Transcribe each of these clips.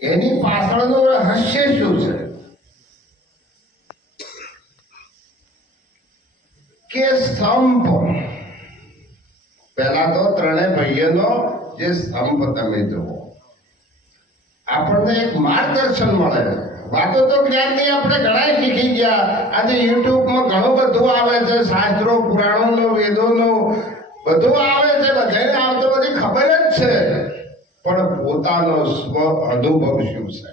એની પાછળનું રહસ્ય શું છે કે સ્તંભ, પહેલા તો ત્રણેય ભાઈઓનો જે સ્તંભ તમે જુઓ, આપણને એક માર્ગદર્શન મળે. વાતો તો જ્ઞાનની આપણે ઘણા શીખી ગયા. આજે યુટ્યુબમાં ઘણું બધું આવે છે, શાસ્ત્રો પુરાણોનો વેદોનો બધું આવે છે, બધાને આમ તો બધી ખબર જ છે, પણ પોતાનો સ્વ અનુભવ શું છે?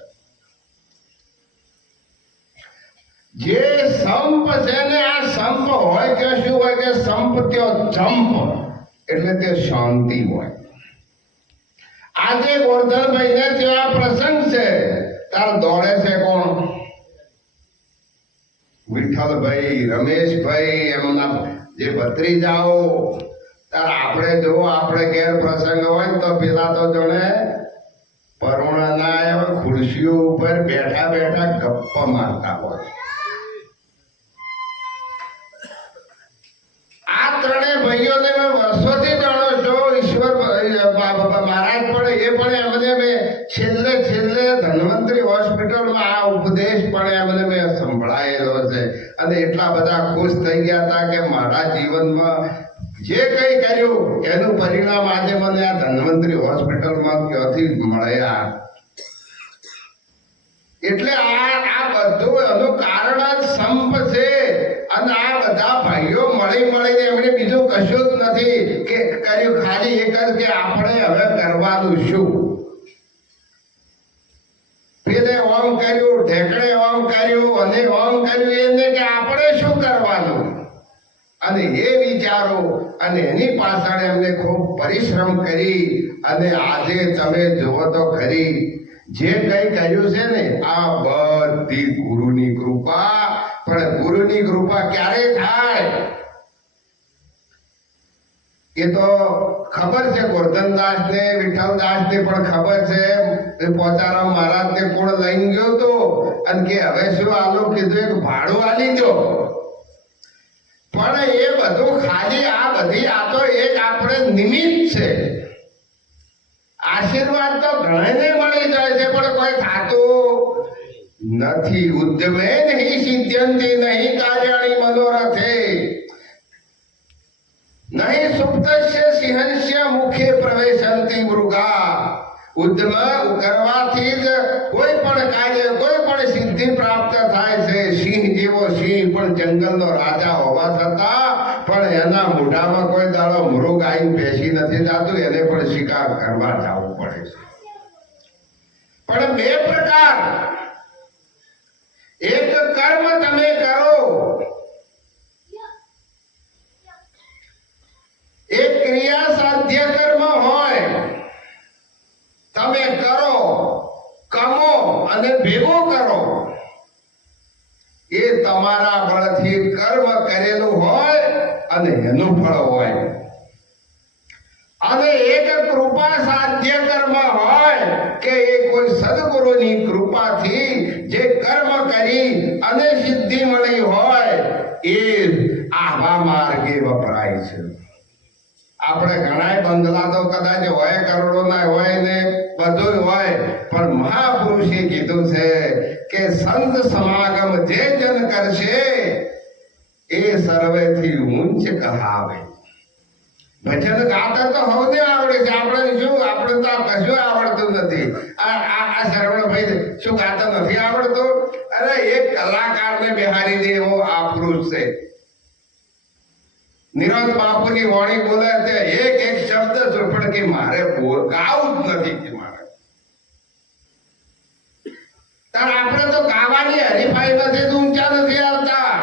જે સંપ છે ને, આ સંપ હોય કે શું હોય કે સંપ ત્યો જંપ એટલે તે શાંતિ હોય. આજે ગોરધનભાઈ ને જેવા પ્રસંગ છે, તાર દોડે છે કોણ? વિઠ્ઠલભાઈ, રમેશભાઈ, એમના જે ભત્રીજાઓ. તાર આપણે જો આપણે ઘેર પ્રસંગ હોય તો પેલા તો જોડે પરોણાના ખુરશીઓ ઉપર બેઠા બેઠા ગપ્પા મારતા હોય. આ ત્રણેય ભાઈઓને મેં વર્ષોથી જાણો છો. ઈશ્વર મહારાજ પણ એ પણ એમને મેં છેલ્લે ધન્વંતરી હોસ્પિટલમાં આ ઉપદેશ પણ એમને મેં સંભળાયેલો છે, અને એટલા બધા ખુશ થઈ ગયા હતા કે મારા જીવનમાં જે કંઈ કર્યું એનું પરિણામ આજે મને આ ધન્વંતરી હોસ્પિટલમાં ક્યાંથી મળ્યા. એટલે આ બધું એનું કારણ જ સંપ છે. અને આ બધા ભાઈઓ મળીને એમણે બીજું કશું જ નથી કે કર્યું, ખાલી એક જ કે આપણે હવે કરવાનું શું. પેલે ઓમ કર્યું, ઢેકણે ઓમ કર્યું અને ઓમ કર્યું, એને કે આપણે શું કરવાનું, અને એ વિચારો અને એની પાછળ એમને ખૂબ પરિશ્રમ કરી. અને આજે તમે જુઓ તો ખરી જે કંઈ કર્યું છે ને, આ બધી ગુરુની કૃપા. પણ ગુરુની કૃપા ક્યારે થાય એ તો ખબર છે. ગોરધનદાસ ને વિઠ્ઠલદાસ ને પણ ખબર છે. પોચારામ મહારાજ ને કોણ લઈને ગયો તો, અને કે હવે શું આલો કીધું, એક ભાડું આલી દો. પણ એ બધું ખાલી આ બધી આ તો એક આપણે નિમિત્ત છે. આશીર્વાદ તો ઘણાને મળી જાય છે, પણ કોઈ થાતું નથી. ઉદ્યમે નહીં સિદ્ધ્યંતી નહીં કાર્યાણી મનોરથે નહીં સુપ્તસ્ય સિંહસ્ય મુખે પ્રવેશંતી મૃગા. ઉદ્યમ કરવાથી જ કોઈ પણ કાર્ય, કોઈ પણ સિદ્ધિ પ્રાપ્ત થાય છે. સિંહ જેવો સિંહ પણ જંગલનો રાજા હોવા છતાં પણ એના મોઢામાં કોઈ દાડો મૃગ આવીને બેસી નથી જતું, એને પણ શિકાર કરવા જવું પડે છે. પણ બે પ્રકાર, એક કર્મ તમે કરો, એક ક્રિયા સાધ્ય કર્મ હોય, તમે કરો, કમો અને ભેગો કરો. એ તમારા બળથી કર્મ કરેલું હોય અને એનું ફળ હોય. અને એક કૃપા સાધ્ય કર્મ હોય કે એ કોઈ સદગુરુની કૃપાથી જે કર્મ કરી અને સિદ્ધિ મળી હોય, એ આવા માર્ગે વપરાય છે. આપણે ઘણા બંગલા તો કદાચ હોય, કરોડો ના હોય ને બધું હોય, પણ મહાપુરુષે કીધું છે કે સંત સમાગમ જે જન કરશે એ સર્વેથી ઊંચ કહાવે. ભજન ગાતા તો હવને આવડે છે, આપણે શું, આપણે તો કશું આવડતું નથી. આ શરવણભાઈ શું ગાતા નથી આવડતું? અરે એક કલાકારને બેહારી દે એવો આ પુરુષ છે. નિરોધ બાપુની વાણી બોલે છે, એક શબ્દ ચોપડ કે મારે ગાવું જ નથી કે મારે. તાર આપણે તો ગાવાની હરીફાઈ નથી, ઊંચા નથી આવતા.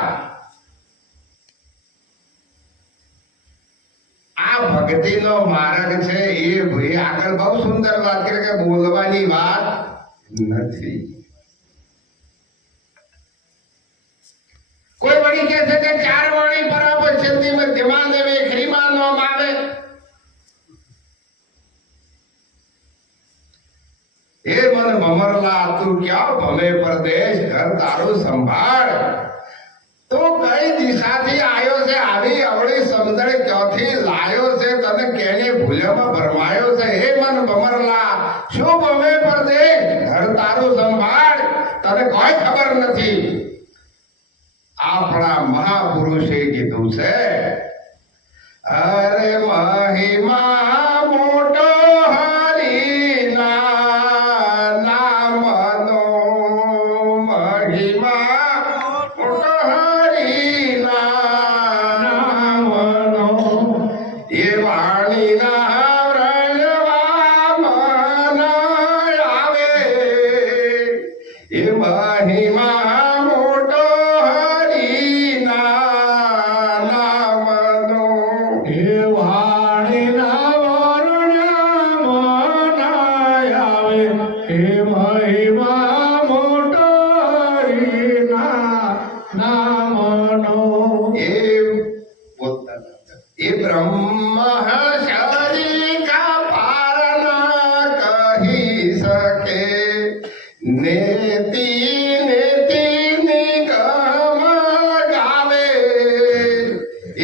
આ ભક્તિનો માર્ગ છે. એ ભાઈ આગળ બહુ સુંદર વાત કરે કે બોલવાની વાત નથી. કોઈ વળી કહે છે કે ચાર વાણી બરાબર છે, મધ્યમાં ને વેખરીમાં નામ આવે. હે મન મમરલા તું ક્યાં ભમે પરદેશ, ઘર તારું સંભાળ. તો કઈ દિશાથી આવ્યો છે, આવી અવળી સમજણ ક્યાંથી લાયો છે, તને કેને ભૂલ્યામાં ભરમાયો છે? હે મન ભમરલા શું ભમે પરદેશ, ઘર કોઈ ખબર નથી. આપણા મહાપુરુષે કીધું છે, અરે મહિમા મોટો હરિના નામનો, મહિમા મોટો હરિના નામનો, એ વાણીના વ્રજવામાં આવે, એ મહિમા મોટો હરિના નામનો, એ વાણીના વર્ણનમાં આવે, એ મહિમા મોટો હરિના નામનો. એ બોલતા હતા. એ બ્રહ્મ શરી કા પાર ન કહી શકે, નેતિ નેતિ નિગમ ગાવે,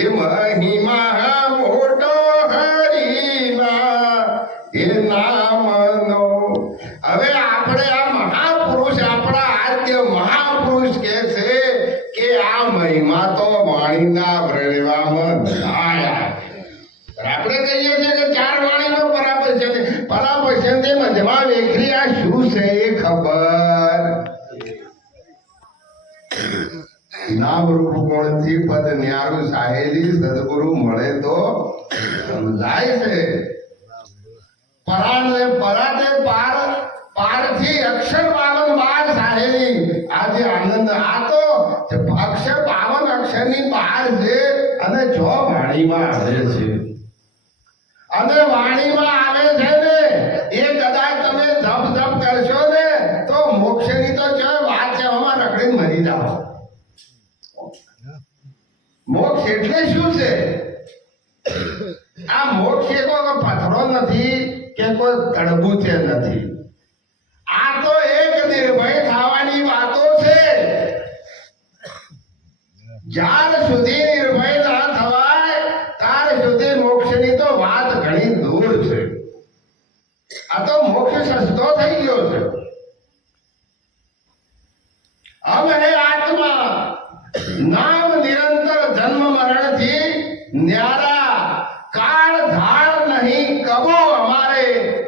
એ મહિમા મોટો હરિના એ નામનો. હવે આપણે આ મહાપુરુષ, આપણા આદ્ય મહાપુરુષ કે છે કે આ મહિમા તો વાણીના વ્રજવામાં આયા. આપણે કહીએ છીએ કે ચાર વાણીનો પરાપર છે, પરાપર છે તે મધ્યમાં વેખરી આ શું છે એ ખબર. નામ રૂપ ગુણથી પદ ન્યારું સાહેલી સદગુરુ મળે તો સમજાય છે. પરાને પરાતે પાર, પારથી અક્ષર 52 સાહેલી. આજે આનંદ આ તો અક્ષર 52 અક્ષરની બહાર છે અને જો વાણીમાં આવે છે. અને વાણીમાં આવે છે ને એ કદાચ તમે જપ જપ કરશો ને તો મોક્ષની તો જો વાત છે, આમાં રખડીને મરી જાઓ. મોક્ષ એટલે શું છે? આ મોક્ષ એ કોઈ પથરો નથી કે કોઈ તડબૂચે નથી. આ તો એક નિર્ભય થવાની વાતો છે. જ્યાર સુધી નિર્ભય ના થવાય ત્યાર સુધી મોક્ષની તો વાત ઘણી દૂર છે. આ તો મોક્ષ સસ્તો થઈ ગયો છે. હમ હે આત્મા નામ નિરંતર જન્મ મરણથી ન્યારા, કાળ ધાળ નહીં કબો અમારે,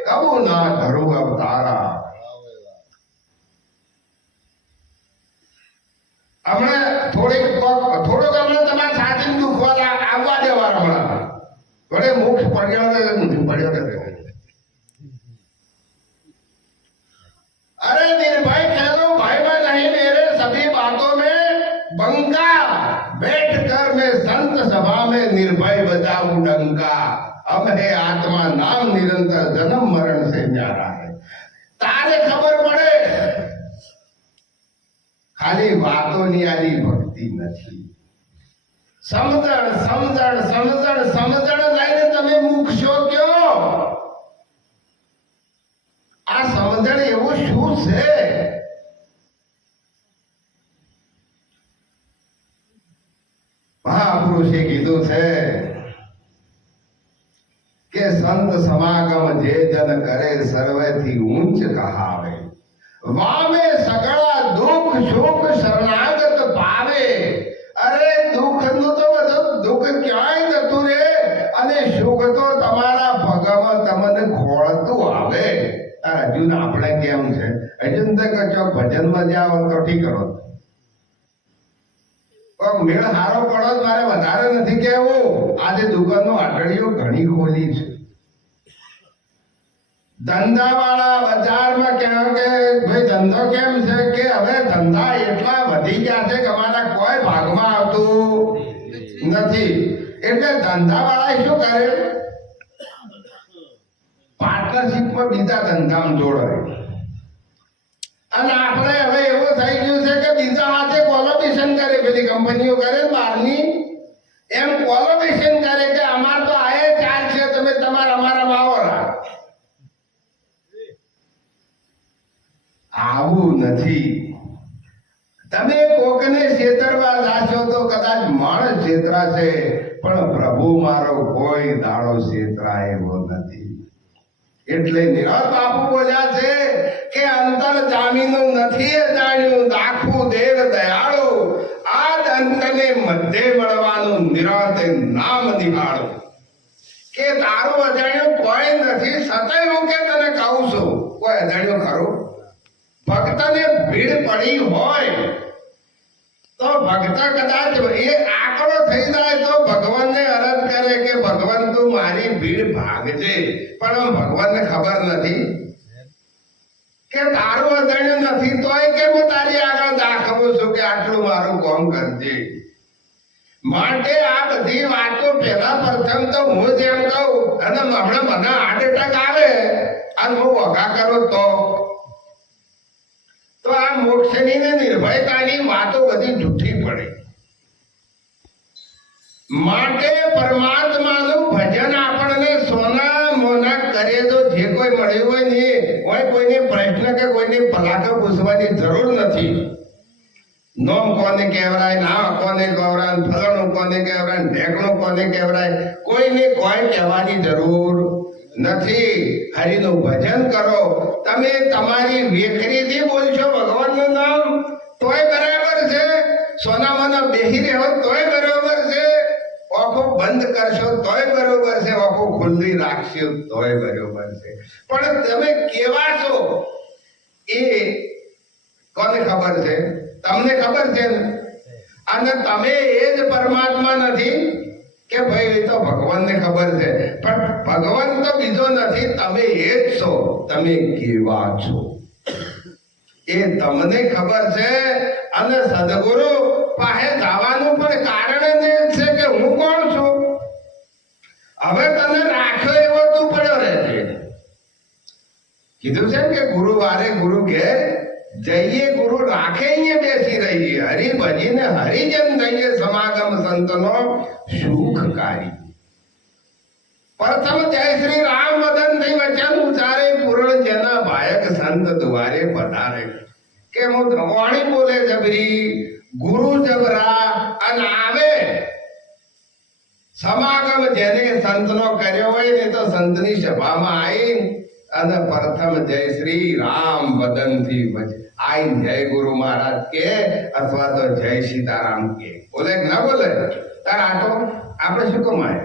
કબુ ના ધરું અવતારા. હમણાં થોડોક હમણાં તમારા છાતી દુખવા આવવા દેવા. હમણાં થોડે મોક્ષ પડ્યો નથી. अरे निर्भय ठहरो भाई मैं नहीं मेरे सभी बातों में बंका, बैठ कर मैं संत सभा में निर्भय बजाऊं डंका. अब है आत्मा नाम निरंतर जन्म मरण से न्यारा है. तारे खबर પડે ખાલી વાતોની આલી ભક્તિ નથી. સમજણ સમજણ સમજણ સમજણ લઈને તમે મૂકશો કયો? આ સમજણ એવું શું છે? મહાપુરુષે કીધું છે કે સંત સમાગમ જે જન કરે સર્વેથી ઊંચ કહાવે, વામે સકળા દુઃખ સુખ શરણાગત પાવે. અરે દુઃખ નું તો બધું દુઃખ ક્યાંય જતું રે અને સુખ તો તમારા પગમાં તમને ખોળતું આવે. અર્જુન આપણે કેમ છે? અર્જુન તો કચો ભજનમાં જાવ તો ઠીક કરો, મેળ હારો પડો મારે વધારે નથી કેવું. આજે દુકાનનો આટડીઓ ઘણી ખોલી છે. ધંધાવાળા બજારમાં કહે કે ભાઈ ધંધો કેમ છે? કે હવે ધંધા એટલા વધી ગયા છે કે અમારા કોઈ ભાગમાં આવતું નથી. એટલે ધંધાવાળા શું કરે? પાર્ટનરશિપમાં બીજા ધંધામાં જોડે. અને આપણે હવે એવું થઈ ગયું છે કે બીજા હાથે કોલોબેશન કરે, બધી કંપનીઓ કરે બહારની, એમ કોલોબેશન કરે કે અમાર તો આ ચાલ છે, તમે તમારા અમારામાં આવો. આવું નથી. તમે કોકને છેતરવા જાશો તો કદાચ માણસ છેતરાશે, પણ પ્રભુ મારો કોઈ દાડો છેતરાય એવો નથી. એટલે નિરત બાપુ બોલ્યા છે કે અંતર જામીનું નથી જાણ્યું, દાખ રાખવું દેવ દયાળુ, આદ અંતને મધ્ય મળવાનું નિરાંતે નામ નિહાળો. કે તારું અજાણ્યું કોઈ નથી, સતય હું કે તને કહું છું, કોઈ અજાણ્યું ખરું? ભક્તને ભીડ પડી હોય તો ભક્ત કદાચ એ આકડો થઈ જાય તો ભગવાનને અરજ કરે કે ભગવાન તું મારી ભીડ ભાગજે, પણ ભગવાનને ખબર નથી કે તારું અજાણ્યું નથી તોય કે હું તારી આગળ દાખવું છું કે આટલું મારું કામ કરજે. માટે આ બધી વાતો પહેલા પ્રથમ તો હું જેમ કહું, અને હમણાં મને હાર્ટ એટેક આવે અને હું વઘા કરું તો આ મોક્ષની ને નિર્ભયતાની વાતો બધી જૂઠી પડે. માટે પરમાત્માનું ભજન આપણને સોના મોના કરે તો જે કોઈ મળ્યું હોય ને હોય કોઈને પ્રશ્ન કે કોઈને પલાકો પૂછવાની જરૂર નથી. નોમ કોને કહેવાય, ના કોને કહેવાય, ફલાણું કોને કહેવાય, ઢેકણું કોને કહેવાય, કોઈને કોઈ કહેવાની જરૂર નથી. હરિનું ભજન કરો. તમે તમારી વેખરીથી બોલશો ભગવાનનું નામ તોય બરાબર છે, સોનામાના બેહી રહ્યો તોય બરાબર છે, આંખો બંધ કરશો તોય બરોબર છે, આંખો ખુલ્લી રાખશો તોય બરોબર છે. પણ તમે કેવા છો એ કોને ખબર છે? તમને ખબર છે ને. અને તમે એ જ પરમાત્મા નથી કે ભાઈ એ તો ભગવાનને ખબર છે, પણ ભગવાન તો બીજો નથી, તમે એ જ છો. તમે કેવા છો એ તમને ખબર છે. અને સદગુરુ પાસે જવાનું પણ કારણ એ છે કે હું કોણ છું. હવે તને રાખ્યો એવો તું પડ્યો રહેજે. કીધું છે કે ગુરુવારે ગુરુ ઘેર જઈએ, ગુરુ રાખે અહીંયા બેસી રહીએ, હરિ ભજીને હરિજન થઈએ, સમાગમ સંતનો સુખકારી. પ્રથમ જય શ્રી રામ વદન થઈ વચન ઉચારે, પૂર્ણ જના ભાયક સંત દ્વારે પધારે. કે હું વાણી બોલે જબરી, ગુરુ જબરા, અને આવે સમાગમ જેને સંતનો કર્યો હોય ને તો સંતની સભામાં આવી અને પ્રથમ જય શ્રી રામ વદન થી આઈ જય ગુરુ મહારાજ કે અથવા તો જય સીતારામ કે બોલે કે ના બોલે. તાર આટો આપણે શું કમાય?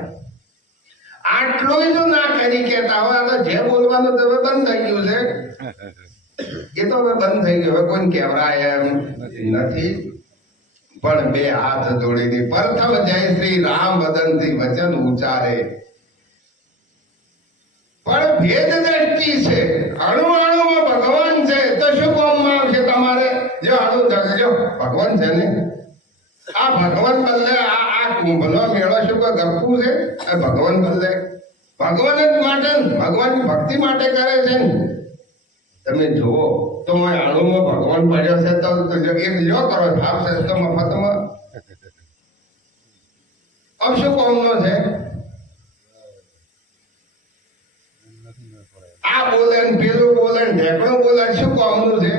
આટલું જ ના કરી કેતા હોય તો જે બોલવાનું તો હવે બંધ થઈ ગયું છે. એ તો હવે બંધ થઈ ગયું, હવે કોઈ કહેવાય એમ નથી. પણ બે હાથ જોડીને પ્રથમ જય શ્રી રામ વદન થી વચન ઉચ્ચારે. પણ ભેદ દ્રષ્ટિ છે, અણુ અણુમાં ભગવાન છે તો શું કામમાં આવશે તમારે? જો અણુ જો ભગવાન છે ને, આ ભગવાન બદલે આ કુંભનો મેળો શું કોઈ ગપુ છે? આ ભગવાન બદલે ભગવાન જ માટે, ભગવાનની ભક્તિ માટે કરે છે ને. તમે જુઓ તો અણુમાં ભગવાન પડ્યો છે તો એક લો કરો આપશે તો મફતમાં. अब શું કામનો છે? આ બોલે ને પેલું બોલે ને ઢેકણું બોલે, શું કામનું છે?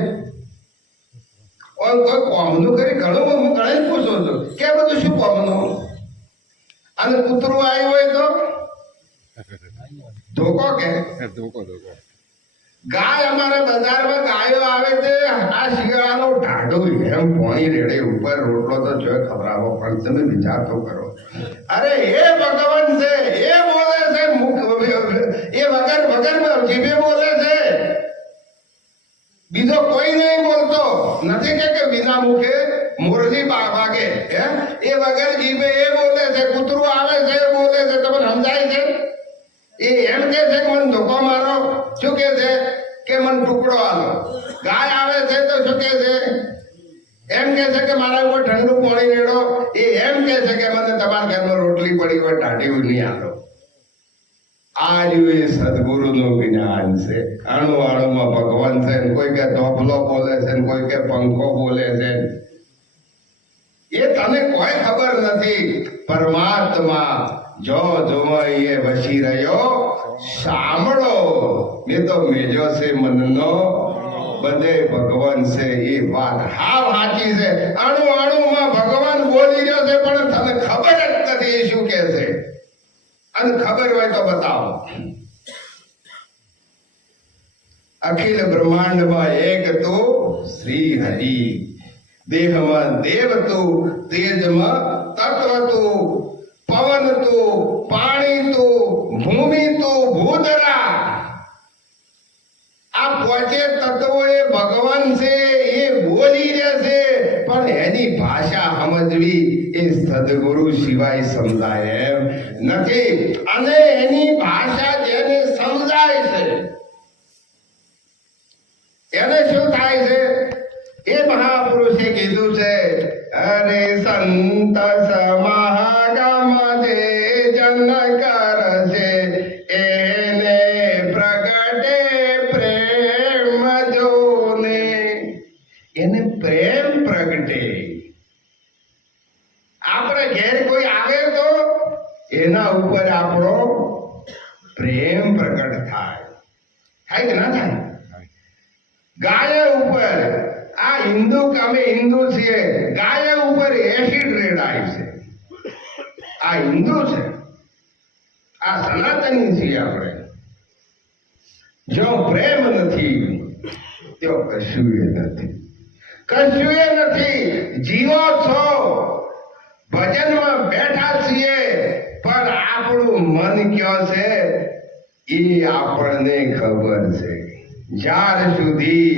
કોઈ કામનું કરી ઘણું હું ઘણા જ પૂછું છું કે બધું શું કામનું. અને કૂતરું આવ્યું હોય તો ધોકો કે ધોકો. ગાય અમારા બજારમાં ગાયો આવે છે, આ શિયાળાનું ઢાઢું એમ પોણી રેડે ઉપર રોટલો તો જો ખવડાવો, પણ તમે વિચાર તો કરો. અરે એ ભગવાન છે, એ બોલે છે એ વગર જીભે બોલે છે, બીજો કોઈ નહીં બોલતો. નથી કે વિના મુખે મુરલી વાગે, એ વગર જીભે એ બોલે છે. કૂતરું આવે છે એ બોલે છે, તમને સમજાય છે? એ એમ કે છે કે મને ધોકો મારો, શું કે છે કે મને ટુકડો આલો. ગાય આવે છે તો શું કે છે? એમ કે છે કે મારા ઉપર ઠંડુ પાણી રેડો. એ એમ કે છે કે મને તમારા ઘરમાં રોટલી પડી હોય ટાઢી નહીં આલો. આ રહ્યું એ સદગુરુનું જ્ઞાન છે. અણુ અણુમાં ભગવાન છે. કોઈ કે ધોપલો બોલે છે, કોઈ કે પંખો બોલે છે. એ તને કોઈ ખબર નથી. પરમાત્મા જો એ વસી રહ્યો સાંભળો. મેં તો મેજો છે મનનો બધે ભગવાન છે. એ વાત હાવ સાચી છે. અણુ અણુમાં ભગવાન બોલી રહ્યો છે, પણ તને ખબર જ નથી એ શું કે છે. અને ખબર હોય તો બતાવો. અખિલ બ્રહ્માંડમાં એક તો શ્રી હરિ, દેહમાં દેવ તું, તેજમાં તત્વ તું, પવન તું, પાણી તું, ભૂમિ તું, ભૂધરા. આ પોતે તત્વો એ ભગવાન છે, એ બોલી રહેશે, પણ એની ભાષા સમજવી એ સદગુરુ સિવાય સમજાય એમ નથી. અને એની ભાષા જેને સમજાય છે એને શું થાય છે? એ મહાપુરુષે કીધું છે, અરે સંત સમાગમ જે જન કરશે એને પ્રગટે પ્રેમ જોને. એને પ્રેમ પ્રગટે. આપણે ઘેર કોઈ આવે તો એના ઉપર આપણો પ્રેમ પ્રગટ થાય. થાય કે ના થાય? ગાય ઉપર, આ હિન્દુ અમે હિન્દુ છીએ, ગાય ઉપર એસિડ રેડાય છે. આ હિન્દુ છે, આ સનાતની છીએ આપણે. જો પ્રેમ નથી તો કશું એ નથી, કશું એ નથી. જીવો છો, ભજનમાં બેઠા છીએ, પણ આપણું મન કયો છે એ આપણને ખબર છે. જ્યાર સુધી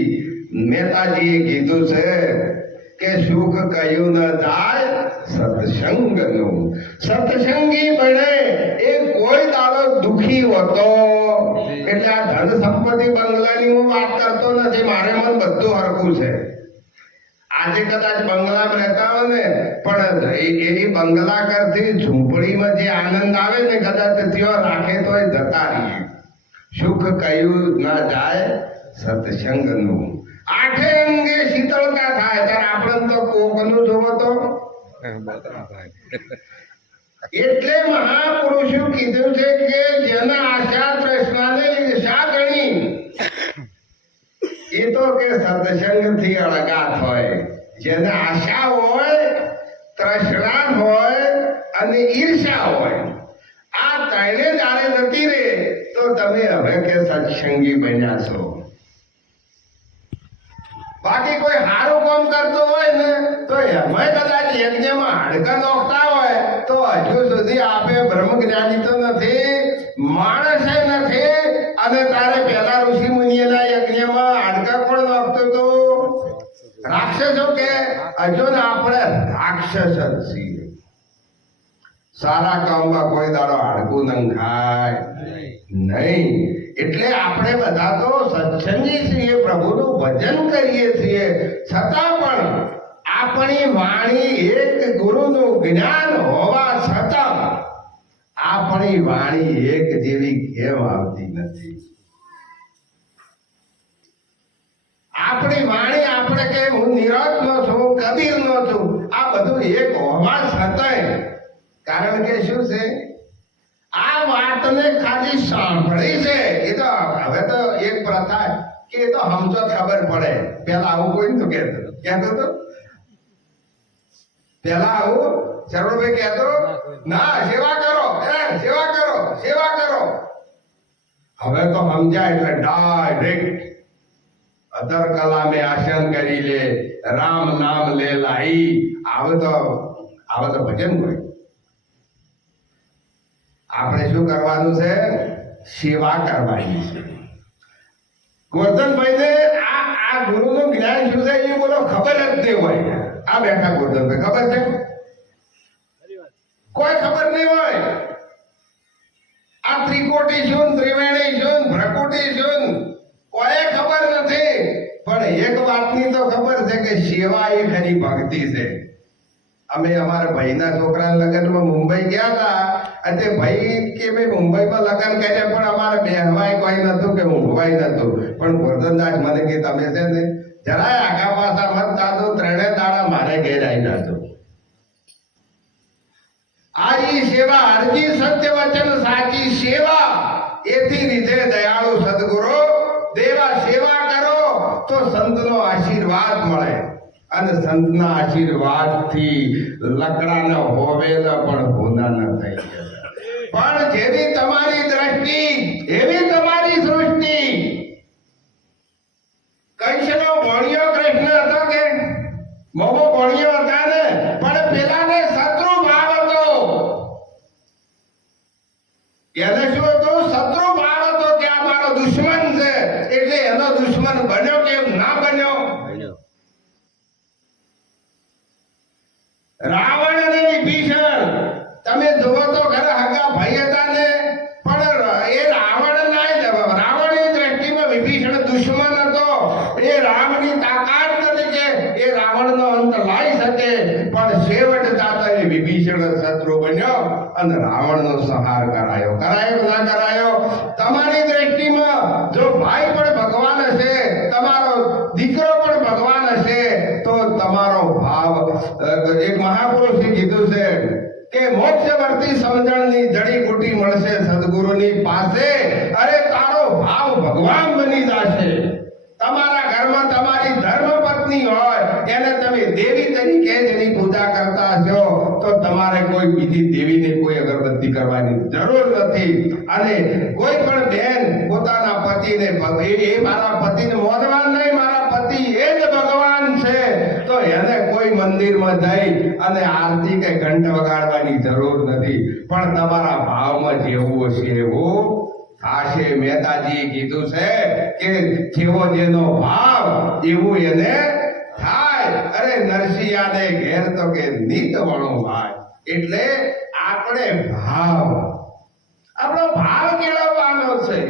મહેતાજીએ કીધું છે કે સુખ કયું ન જાય સત્સંગનું. સત્સંગી બને એ કોઈ દાડો દુખી હોતો. એટલે આ ધન સંપત્તિ બંગલાની હું વાત કરતો નથી, મારે મન બધું હરખું છે. આજે કદાચ બંગલામાં રહેતા હોય ને, પણ એ બંગલા કરતી ઝૂંપડીમાં જે આનંદ આવે ને, કદાચ ત્યાં રાખે તો જતા રહીએ. સુખ કયું ના જાય સત્સંગનું. આઠે અંગે શીતળતા થાય. ત્યારે આપણે તો કોકનું જોવો તો એટલે મહાપુરુષો કીધું છે કે જેના આશા તૃષ્ણાને ઈર્ષા ગણી એ તો કે સત્સંગથી અળગાત હોય. જેને આશા હોય, તૃષ્ણા હોય અને ઈર્ષા હોય, આ ત્રણે દાડે જતી રહે તો તમે હવે કે સત્સંગી બન્યા છો. બાકી કોઈ સારું કામ કરતો હોય ને તો એમાં કદાચ યજ્ઞમાં હાડકા નોખતા હોય તો હજુ સુધી આપે બ્રહ્મ જ્ઞાની તો નથી, માણસે નથી. અને તારે પેલા ઋષિ મુનિઓના યજ્ઞમાં હાડકા કોણ નોખતું હતું? રાક્ષસો. કે હજુ ને આપણે રાક્ષસ જ છીએ. સારા કામમાં કોઈ દાડો હાડકું નંખાય નહીં. એટલે આપણે બધા તો સત્સંગી છીએ, પ્રભુનું ભજન કરીએ છીએ, છતાં પણ આપણી વાણી એક ગુરુનું જ્ઞાન હોવા છતાં આપણી વાણી એક જેવી કેમ આવતી નથી? આપણી વાણી આપણે કે હું નિરતનો છું, કબીરનો છું, આ બધું એક હોવા છતાંય, કારણ કે શું છે? આ વાતને ખાલી સાંભળી છે. એ તો હવે તો એક પ્રથા કે એ તો હમજો ખબર પડે. પેલા આવું કોઈ નતું કહેતો તો પેલા આવું શરણભાઈ કહેતો ના, સેવા કરો, સેવા કરો, સેવા કરો. હવે તો સમજાય એટલે ડાયરેક્ટ અધર કલામે આસન કરી લે, રામ નામ લે લાઈ. આવે તો ભજન કોઈ. આપણે શું કરવાનું છે? સેવા કરવાની છે. ગોરધનભાઈને આ ગુરુનું જ્ઞાન શું છે એ બોલો ખબર જ નહીં હોય. આ બેઠા ગોરધનભાઈ ખબર છે? કોઈ ખબર નહીં હોય. આ ત્રિકોટી શું, ત્રિવેણી શું, ભ્રકુટી શું, કોઈ ખબર નથી. પણ એક વાતની તો ખબર છે કે સેવા એ ખરી ભક્તિ છે. અમે અમારા ભાઈના છોકરાના લગ્નમાં મુંબઈ ગયા હતા, અને ભાઈ કે ભાઈ મુંબઈમાં લગ્ન કર્યા, પણ અમારે બેહવાય કોઈ નતું કે ઊંઘવાય નતું. પણ ગોરધનદાસ મને કે તમે છે ને જરાય આગા પાછા મત દાદો, ત્રણે દાડા મારે ઘેર આવી જાજો. આ ઈ સેવા અરજી સત્ય વચન સાચી સેવા, એથી રીધે દયાળુ સદગુરુ દેવા. સેવા કરો તો સંતનો આશીર્વાદ મળે, અને સંતના આશીર્વાદથી લકડાને હોવેલા પણ હોના ન થઈ જાય. પણ જેવી તમારી દ્રષ્ટિ એવી તમારી સૃષ્ટિ. કંસનો ભણ્યો કૃષ્ણ હતો કે મોમો એ રામની તાકાત નથી કે એ રાવણનો અંત લાવી શકે, પણ છેવટ જાતા એ વિભીષણ શત્રુ બન્યો અને રાવણનો સંહાર કરાયો. કરાયો કે ના કરાયો? તમારી દ્રષ્ટિમાં જો ભાઈ પણ ભગવાન હશે, તમારો દીકરો પણ ભગવાન હશે, તો તમારો ભાવ, એક મહાપુરુષે કીધું છે કે મોક્ષવર્તી સમજણની જડીબુટી મળશે સદગુરુની પાસે. અરે તારો ભાવ ભગવાન બની જશે. તમારા ઘરમાં તમારી ધર્મપત્ની હોય, એને તમે દેવી તરીકે જેની પૂજા કરતા હશો, તો તમારે કોઈ બીજી દેવીને કોઈ અગરબત્તી કરવાની જરૂર નથી. અને કોઈ પણ બેન પોતાના પતિને, એ મારા પતિને મોનવાન નહીં, મારા પતિ એ જ ભગવાન છે, તો એને કોઈ મંદિરમાં જઈ અને આરતી કે ઘંટ વગાડવાની જરૂર નથી. પણ તમારા ભાવમાં જેવું હશે એવું થશે. મહેતાજીએ કીધું છે કે જેવો જેનો ભાવ એવું એને થાય. અરે નરસિંહાને ઘેર તો કે નીત વણો ભાઈ. એટલે આપણે આપણો ભાવ કેળવવાનો છે.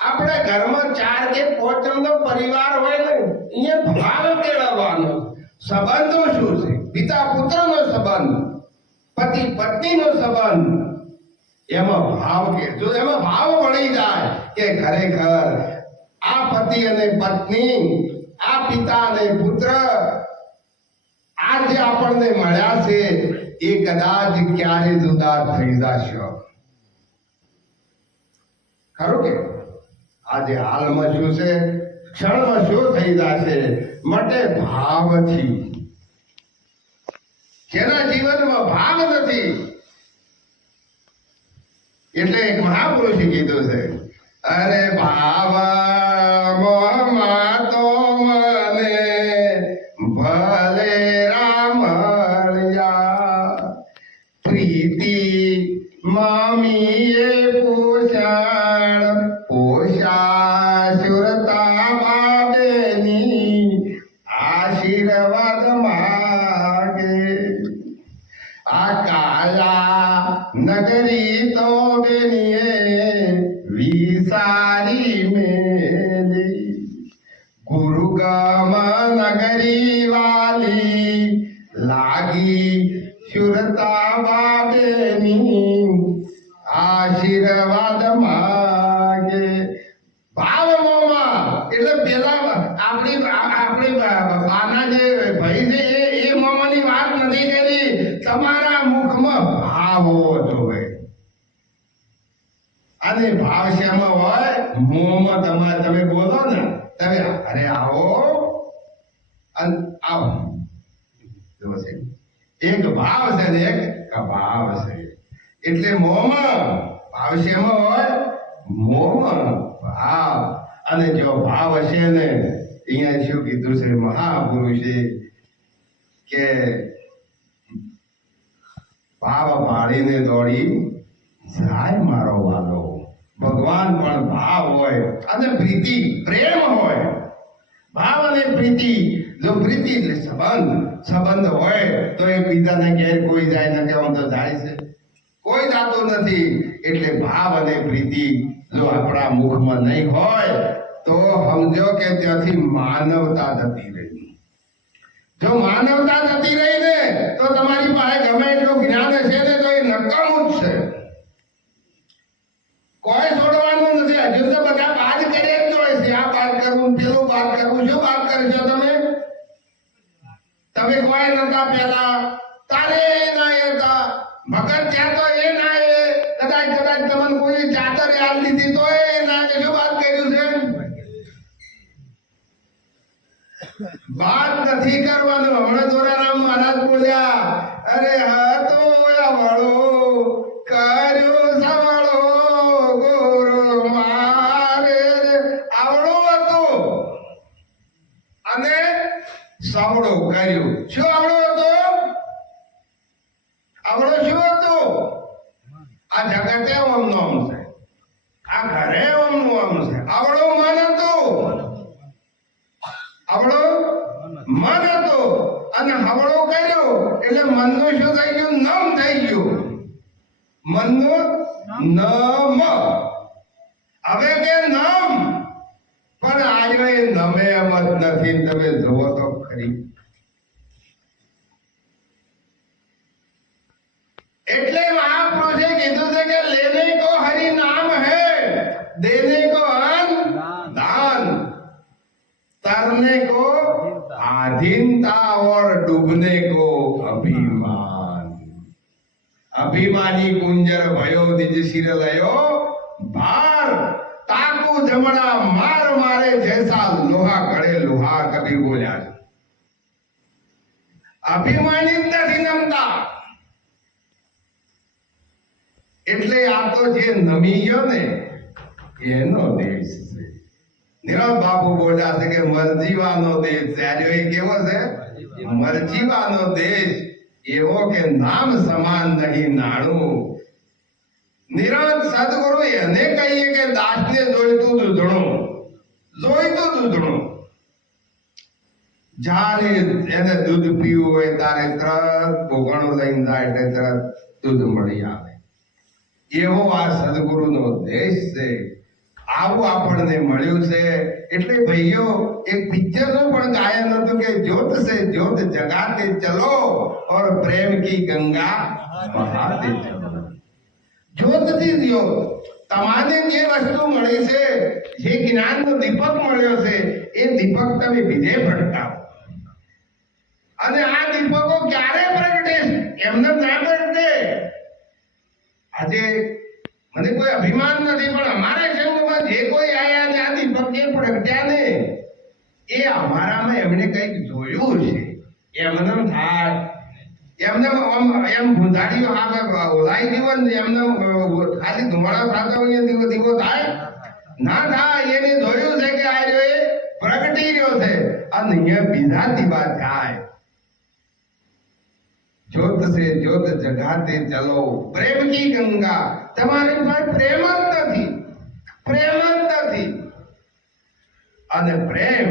આપણે ઘરમાં 4 કે 5 જણનો પરિવાર હોય ને, અહીંયા ભાવ કેળવવાનો. સંબંધો શું છે? પિતા પુત્રનો સંબંધ, પતિ પત્નીનો સંબંધ. એમાં ભાવ કે જો એમાં ભાવ વળી જાય કે ખરેખર આ પતિ અને પત્ની, આ પિતા અને પુત્ર, આ જે આપણને મળ્યા છે એ કદાચ ક્યારે જુદા થઈ જશે. ખરું કે આજે હાલમાં શું છે, ક્ષણમાં શું થઈ જશે, માટે ભાવથી. જેના જીવનમાં ભાવ નથી, એટલે એક મહાપુરુષે કીધું છે, અરે ભાવ મોહમાં તો મને ભલે રામળિયા, પ્રીતિ મામીએ પોષા સુરતા બાબેની આશીર્વાદ માગે. આ કાયા નગરી તો બેનીએ વિસારી મેલી, ગુરુગામ નગરી વાલી લાગી સુરતા બાબેની આશીર્વાદ માગે. ભાવમાં એટલે પેલા આપણી બાના જે ભાઈ છે એ મામાની વાત નથી કરી. તમારા મુખમાં ભાવ હોવો જોઈએ. અને ભાવ શેમાં હોય? મોંમાં તમે બોલો ને, તમે અરે આવો અને આવો. જો છે એક ભાવ છે ને એક ભાવ છે. એટલે મોંમાં ભાવ શેમાં હોય? મોંમાં ભાવ. અને જો ભાવ હશે ને, અહીંયા શું કીધું છે મહાપુરુષે કે ભાવ પાડીને દોડી જાય મારો વાલો. ભગવાન પણ ભાવ હોય અને પ્રીતિ પ્રેમ હોય. ભાવ અને પ્રીતિ, જો પ્રીતિ એટલે સંબંધ હોય તો એ બીજાને ઘેર કોઈ જાય ન કે આમ તો જાય છે, કોઈ જાતું નથી. એટલે ભાવ અને પ્રીતિ જો આપણા મુખમાં નહીં હોય તો સમજો કે ત્યાંથી માનવતા જતી રહી. જો માનવતા જતી રહી ને તો તમારી પાસે ગમે એટલું જ્ઞાન હશે ને તો એ નકામું જ છે. કોઈ છોડવાનું નથી. હજુ તો બધા બાદ કરે જ હોય છે. આ બાદ કરવું, પેલું બાદ કરવું. શું બાદ કરશો તમે? કોઈ નતા પેલા તારે ના હતા મગર ત્યાં તો એ ના એ કદાચ તમને કોઈ ચાદર યાદ લીધી તો એ ના કે શું વાત કર્યું છે વાત નથી કરવાનું. હમણાં દોરારામ મહારાજ બોલ્યા અરે હતો વાળો કર્યો સવાળો ગુરુ મારે આવડું હતું અને સાવડો કર્યું. શું આવડો હતો? આવડો શું હતું? આ જગતે ઓમ નામ છે, આ ઘરે ઓમ નામ છે. આવડો મન હતું, આવડો મન હતું અને હવળો કર્યો એટલે મનનું શું થઈ ગયું? નામ થઈ ગયું. મનનું નામ. હવે કે નામ પણ આજો એ નમે એમ જ નથી. તમે જુઓ તો ખરી. એટલે મહાપુરુષે કીધું છે કે લેને કો હરિ નામ હૈ, દેને કો અન दान, तरने को आधीनता और डूबने को अभिमान. अभिमानी कुंजर भयो निज सिर लयो भार, ताकू जमड़ा मार मारे जैसा लोहा गड़े लोहार. कभी बोल्या अभिमानी નથી નમતા. એટલે આ તો જે નમી ગયો ને એનો દેશ છે. નિરંજ બાપુ બોલ્યા છે કે મરજીવાનો દેશ છે. આજે એ કેવો છે? મરજીવાનો દેશ, એવો કે નામ સમાન નહીં નાણું. નિરંજ સદગુરુ એને કહીએ કે દાસને જોઈતું દૂધણું, જોઈતું દૂધણું. જ્યારે એને દૂધ પીવું હોય ત્યારે તરત ભોગણું લઈને જાય એટલે તરત દૂધ મળી આવે. એવો આ સદગુરુનો દેશ છે. આવું આપણને મળ્યું છે. એટલે ભાઈઓ એક પિક્ચરનું પણ ગાયન હતું કે જ્યોત સે જ્યોત જગાતે ચલો और प्रेम की गंगा बहाते चलो. જ્યોતથી જ્યોત તમારે જે વસ્તુ મળી છે, જે જ્ઞાનનો દીપક મળ્યો છે, એ દીપક તમે બીજે ભટકાવો. અને આ દીપકો ક્યારે પ્રગટે? એમને ના પ્રગટે. આજે મને કોઈ અભિમાન નથી, પણ અમારા સંઘમાં જે કોઈ આયા ને આ દીપક જે પ્રગટ્યા ને, એ અમારામાં એમણે કંઈક જોયું છે. એમને થાય એમને એમ ભૂંધાડીઓ ઓલાઈ દીવો ને એમને ખાલી ધુમાડા થતા હોય દીવો દીવો થાય ના થાય. એને જોયું છે કે આ જો એ પ્રગટી રહ્યો છે અને અહીંયા બીજા દીવા થાય. ज्योत से ज्योत जगाते चलो, प्रेम की गंगा. તમારી પાસે પ્રેમ જ નથી, પ્રેમ જ નથી. અને પ્રેમ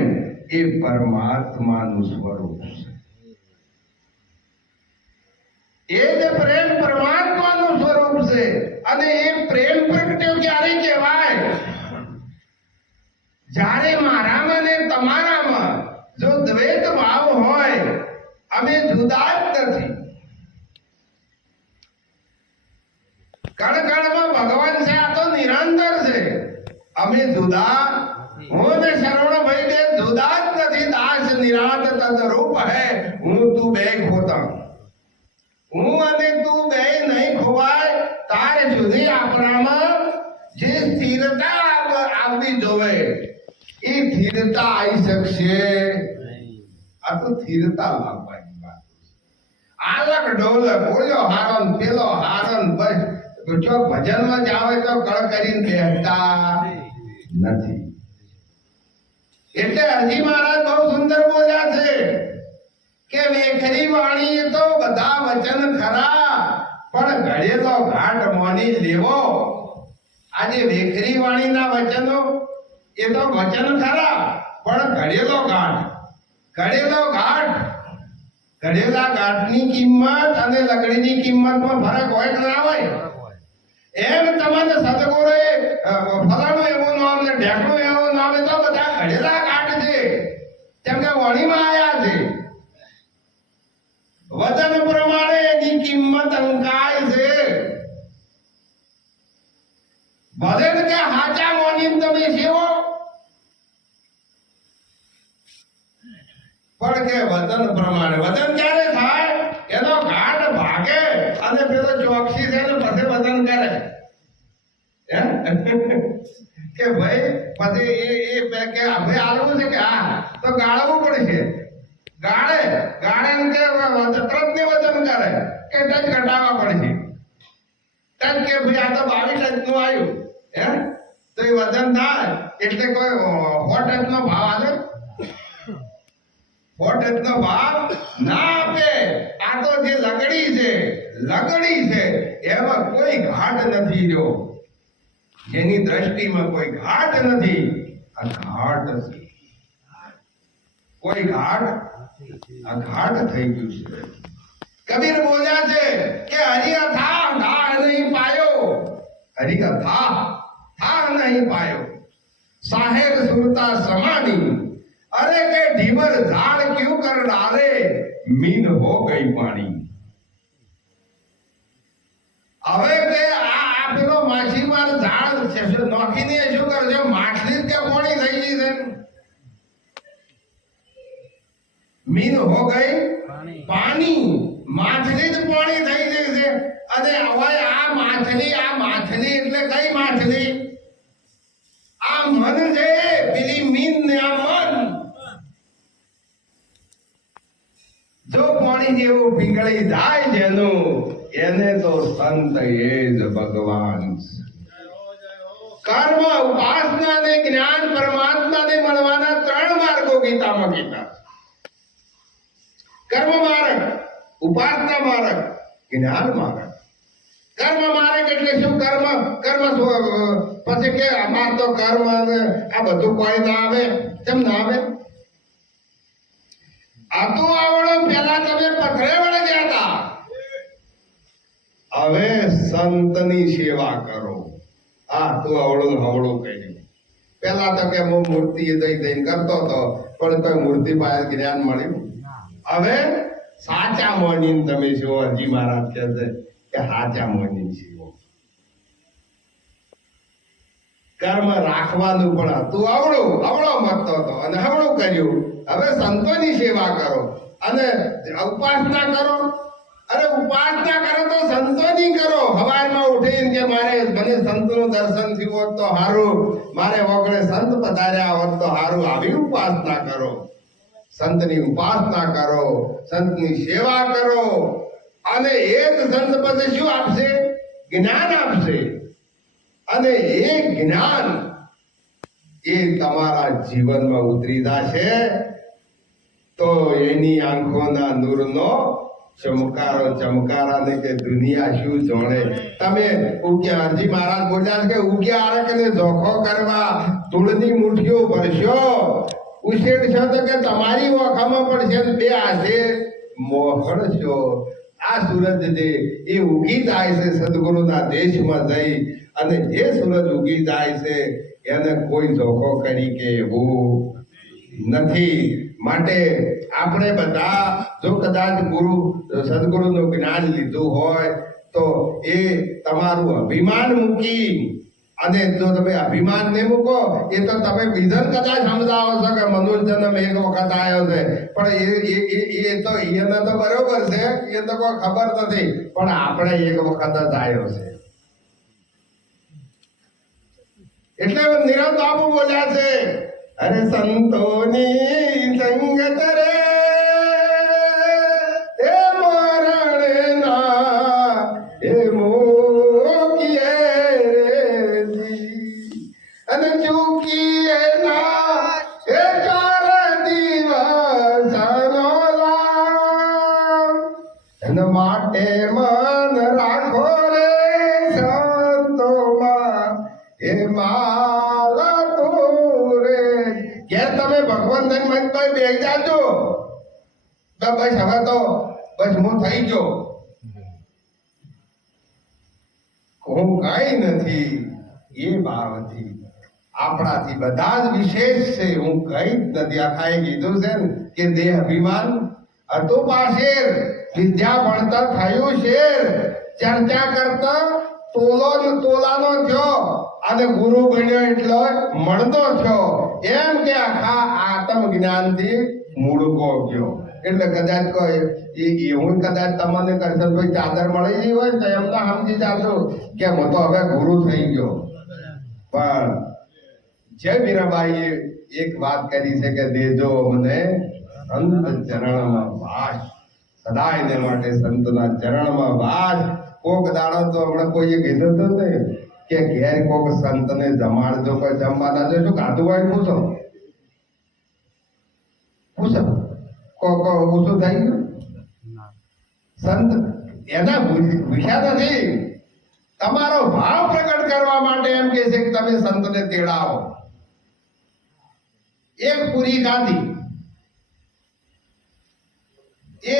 એ પરમાત્માનું સ્વરૂપ છે. એ જ પ્રેમ પરમાત્માનું સ્વરૂપ છે. અને એ પ્રેમ પ્રગટ્યો ક્યારે કહેવાય? જ્યારે મારામાં ને તમારામાં જો દ્વૈત ભાવ હોય, અમે જુદા જ નથી. કણ કણમાં ભગવાન છે, આ તો નિરંતર છે. અમે જુદા, હું ને શરવણ ભાઈ બે જુદા જ નથી. દાસ નિરાંત તદરૂપ હૈ, હું તું બે ખોતા. હું અને તું બે નહીં ખોવાય. તાર સુધી આપણામાં જે સ્થિરતા આવવી જોવે, એ સ્થિરતા આવી શકશે. આ તો સ્થિરતા લાવવાની વાત. આલક ઢોલક બોલ્યો હારન પેલો હારન બસ જો ભજનમાં જાવે તો કળ કરીને બેસતા નથી. એટલે હરજી મહારાજ બહુ સુંદર બોલ્યા છે કે વેખરી વાણી તો બધા વચન ખરા, પણ ઘડેલો ઘાટ મોની લેવો. આજે વેખરી વાણીના વચનો એ તો વચન ખરા, પણ ઘડેલો ઘાટ, ઘડેલો ઘાટ, ઘડેલા ઘાટની કિંમત અને લગડીની કિંમતમાં ફરક હોય કે ના હોય? એમ તમને સદગુરુએ ફલાણું એવું નામ ને ઢેકણું એવું નામ, તો બધા ઘડેલા ઘાટ છે. કેમ કે વાણીમાં આયા છે. વચન પ્રમાણે એની કિંમત અંકાય છે. ભલે ને કે હાચા મોની તમે સેવો, પણ કે વચન પ્રમાણે. વચન ક્યારે થાય? એનો ઘાટ ભાગે અને પેલો ચોકસી છે ને પછી વચન કરે કે ભાઈ પછી એ કે હવે આલવું છે કે હા તો ગાળવું પડશે. ગાળે ગાળે કે તરત ને વચન કરે કે ટચ ઘટાડવા પડશે. ટચ કે ભાઈ આ તો 22 ટચ નું આવ્યું તો એ વજન થાય એટલે કોઈ 100 ટચ નો ભાવ આવે? 100 ટચ નો ભાવ ના આપે. આ તો જે લગડી છે, લગડી છે, એમાં કોઈ ઘાટ નથી. જો જેની દ્રષ્ટિમાં કોઈ ઘાટ નથી, આ ઘાટ છે. કોઈ ઘાટ, આ ઘાટ થઈ ગયું છે. કબીર બોલ્યા છે કે હરિ અથા ઘા નહીં પાયો, હરિ અથા થા નહીં પાયો. साहेब सुरता समानी, अरे के ढीबर झाड़ क्यों कर डाले, मीन हो गई पानी। હવે કે આ પેલો માછીમાર ઝાડ છે શું નોખીને શું કરશે, માછલી જ કે પાણી થઈ ગઈ છે, મીન હો ગઈ પાણી, માછલી જ પાણી થઈ ગઈ છે। અને હવે આ માછલી એટલે કઈ માછલી, આ મન છે, પેલી મીન ને આ મન જો પાણી જેવું પીગળી જાય જેનું, એને તો સંત એ જ ભગવાન। કર્મ, ઉપાસના ને જ્ઞાન પરમાત્માને મળવાના ત્રણ માર્ગો ગીતામાં કીધા। કર્મ માર્ગ, ઉપાસના માર્ગ, જ્ઞાન માર્ગ। કર્મ માર્ગ એટલે શું, કર્મ પછી કે અમાર તો કર્મ આ બધું કોઈ ના આવે, કેમ ના આવે? આ તો આવડો પેલા તમે પથરે વળે ગયા હતા, હવે સંતની સેવા કરો। આ તો અવળું હવળું કર્યું, પેલા તો કે હું મૂર્તિ દઈ કરતો હતો, પણ કોઈ મૂર્તિ પાસે જ્ઞાન મળ્યું? હવે સાચા મોની તમે છો, હજી મહારાજ કહે છે કે સાચા મોની છો। કર્મ રાખવાનું પણ હતું અવળો મતતો હતો અને હવળું કર્યું। હવે સંતોની સેવા કરો અને ઉપાસના કરો। અરે ઉપાસના કરો તો સંતોની કરો। સવારમાં ઉઠીને કે મારે મને સંતનું દર્શન થયું હોત તો હારું, મારે વગડે સંત પધાર્યા હોત તો હારું, આવી ઉપાસના કરો। સંતની ઉપાસના કરો, સંતની સેવા કરો, અને એ જ સંત પછી શું આપશે? જ્ઞાન આપશે। અને એ જ્ઞાન એ તમારા જીવનમાં ઉતરી જશે તો એની આંખોના નૂરનો ચમકારાને કે દુનિયા શું જોડે। તમે ઉગ્યા, હરજી મહારાજ બોલ્યા કે ઉગ્યા આળકને જોખો કરવા ધૂળની મુઠ્ઠીઓ ભરશો, ઉછેડશો તો કે તમારી ઓખામાં પડશે ને બે હાથે મોહળશો। આ સૂરજ જે એ ઉગી જાય છે સદગુરુના દેશમાં જઈ, અને જે સૂરજ ઉગી જાય છે એને કોઈ જોખો કરી કે એવું નથી। માટે આપણે બધા જો કદાચ સદગુરુનું જ્ઞાન લીધું હોય તો એ તમારું અભિમાન મૂકી, અને જો તમે અભિમાન નહીં મૂકો એ તો તમે બીજાને કદાચ સમજાવો છો કે મનુષ્ય જન્મ એક વખત આવ્યો છે, પણ એ તો એને તો બરોબર છે, એ તો કોઈ ખબર નથી, પણ આપણે એક વખત જ આવ્યો છે। એટલે નિરંત બાબુ બોલ્યા છે, અરે સંતોની સંગત રે એ મરણ ના એ મોકીએ રે, અને ચૂકીએ ના એ 4 દિવસ નો લામ, એના માટે મન રાખો રે સંતોમાં એ મારા તોરે। કે તમે ભગવાન ધન મન તો બેસી જાજો, બસ હવે તો બસ હું થઈ ગયો, હું કઈ નથી, એ ભાવથી આપણાથી બધા જ વિશેષ છે, હું કઈ જ નથી। આખાએ કીધું છે ને કે દેહ અભિમાન હતું પાશેર, વિદ્યા ભણતર થયું શેર, ચર્ચા કરતા તોલાનો થયો, અને ગુરુ બન્યો એટલે મળતો થયો। એમ કે આખા આત્મ જ્ઞાનથી મૂળકો ગયો। એટલે કદાચ કોઈ એવું કદાચ તમને કરશનભાઈ ચાદર મળી ગઈ હોય તો એમ તો સમજી જાજો કે હું તો હવે ગુરુ થઈ ગયો। પણ જય મીરાબાઈએ એક વાત કરી છે કે દેજો મને સંત ચરણમાં વાસ, સદાયને માટે સંતના ચરણમાં વાસ। કોક દાડો તો હમણાં કોઈએ કીધું હતું ને કે ઘેર કોક સંતને જમાડજો, કોઈ જમવાના જો શું ખાધું હોય પૂછો કોક ઓછું થઈ ગયું? સંત એના ભૂખ્યા નથી, તમારો ભાવ પ્રગટ કરવા માટે એમ કે છે કે તમે સંતને તેડાવો। એક પૂરી ખાધી, જે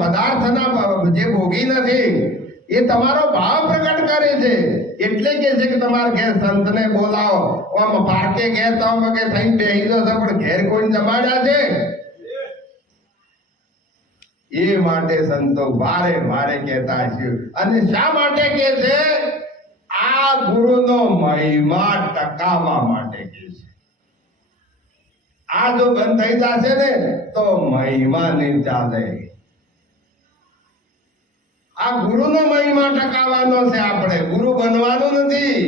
પદાર્થના જે ભોગી નથી એ તમારો ભાવ પ્રગટ કરે છે એટલે કે છે કે તમારા ઘેર સંતને બોલાવો આમ પાર્કે ઘેર તો આમ કે થઈને બેહી દો છો પણ ઘેર કોઈ જમાડ્યા છે એ માટે સંતો વારે વારે કહેતા છે અને શા માટે કહે છે આ ગુરુનો મહિમા ટકાવવા માટે કહે છે આ જો બંધ થઈ જશે ને તો મહિમા નહીં ચાલે આ ગુરુનો મહિમા ટકાવવાનો છે આપણે ગુરુ બનવાનું નથી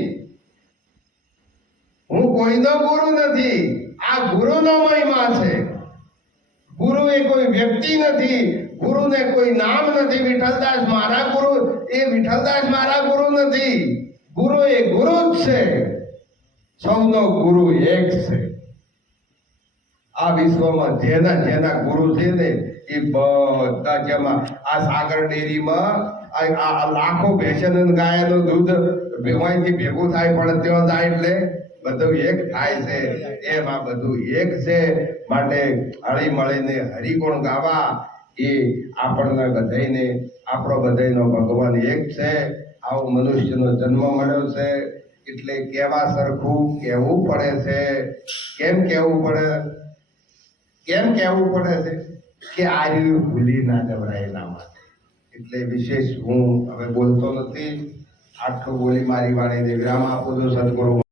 હું કોઈનો ગુરુ નથી આ ગુરુનો મહિમા છે ગુરુ એ કોઈ વ્યક્તિ નથી ગુરુને કોઈ નામ નથી વિઠ્ઠલદાસ મારા ગુરુ એ વિઠ્ઠલદાસ મારા ગુરુ નથી ગુરુ એ ગુરુ જ છે સૌનો ગુરુ એક છે આ વિશ્વમાં જેના જેના ગુરુ છે ને એ બધા જેમાં આ સાગર ડેરીમાં આ લાખો ભેંસન ગાયનું દૂધ ભેવાઈથી ભેગું થાય પણ ત્યાં જાય એટલે બધું એક થાય છે એમાં બધું એક છે માટે હળી મળીને હરિગુણ ગાવા એ આપણને બધાઈને આપણો બધાનો ભગવાન એક છે આવો મનુષ્યનો જન્મ મળ્યો છે એટલે કેવા સરખું કહેવું પડે છે કેમ કહેવું પડે છે કે આ રહ્યું ભૂલી ના જવરાય એના માટે એટલે વિશેષ હું હવે બોલતો નથી આટલું બોલી મારી વાણીને વિરામ આપું છું સદગુરુ